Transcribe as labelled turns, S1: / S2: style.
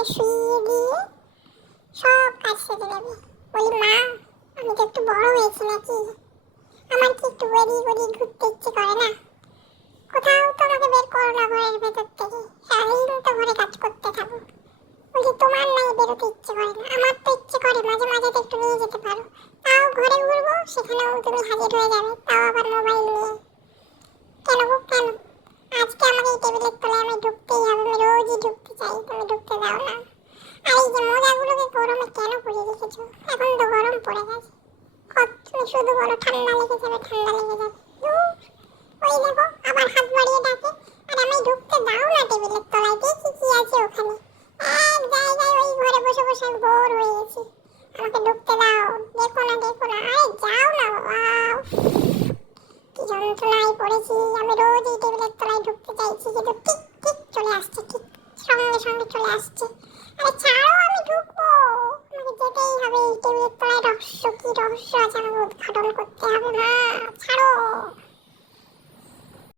S1: এটা শুইয়ে দিয়ে সব কাজ সেরে দেবে বলি, মা, আমি তো একটু বড় হয়েছি নাকি? আমার কি একটু বেরি বেরি ঘুরতে ইচ্ছে করে না? কোথাও তো আমাকে বের করো না ঘরের ভেতর থেকে। সারাদিন তো ঘরে কাজ করতে থাকো। বলছি তোমার নাই বেরোতে ইচ্ছে করে না। আমার তো ইচ্ছে করে মাঝে মাঝে তো একটু নিয়ে যেতে পারো। তাও ঘরে ঘুরবো, সেখানেও তুমি হাজির হয়ে যাবে। তাও আবার মোবাইল নিয়ে। কেন গো, কেন? আজকে আমাকে এই টেবিলের তলায় আমি ঢুকতেই চাই তুমি ঢুকতে দাও না। আর এই যে মোজাগুলোকে গরমে কেন পরিয়ে রেখেছো? এখন তো গরম পড়ে গেছে। কত তুমি শুধু বলো ঠান্ডা লেগে যাবে, ঠান্ডা লেগে যাবে। ওই দেখো আবার হাত বাড়িয়ে ডাকে। আর আমি ঢুকতে দাও না টেবিলের তলায়, দেখি কি আছে ওখানে। এক জায়গায় ওই ঘরে বসে বসে আমি বোর হয়ে গেছি। আমাকে ঢুকতে দাও। দেখো না দেখো না। আরে যাও না, বাবা। কি যন্ত্রণায় পড়েছি। আমি রোজ এই টেবিলের তলায় ঢুকতে চাইছি, কিন্তু ঠিক ঠিক চলে আসছে ঠিক সঙ্গে সঙ্গে চলে আসছে। আরে ছাড়ো, আমি ঢুকবো। আমাকে যেতেই হবে, এই টেবিলের তলায় রহস্য কি রহস্য আছে আমাকে উদ্ঘাটন করতে হবে, মা, ছাড়ো।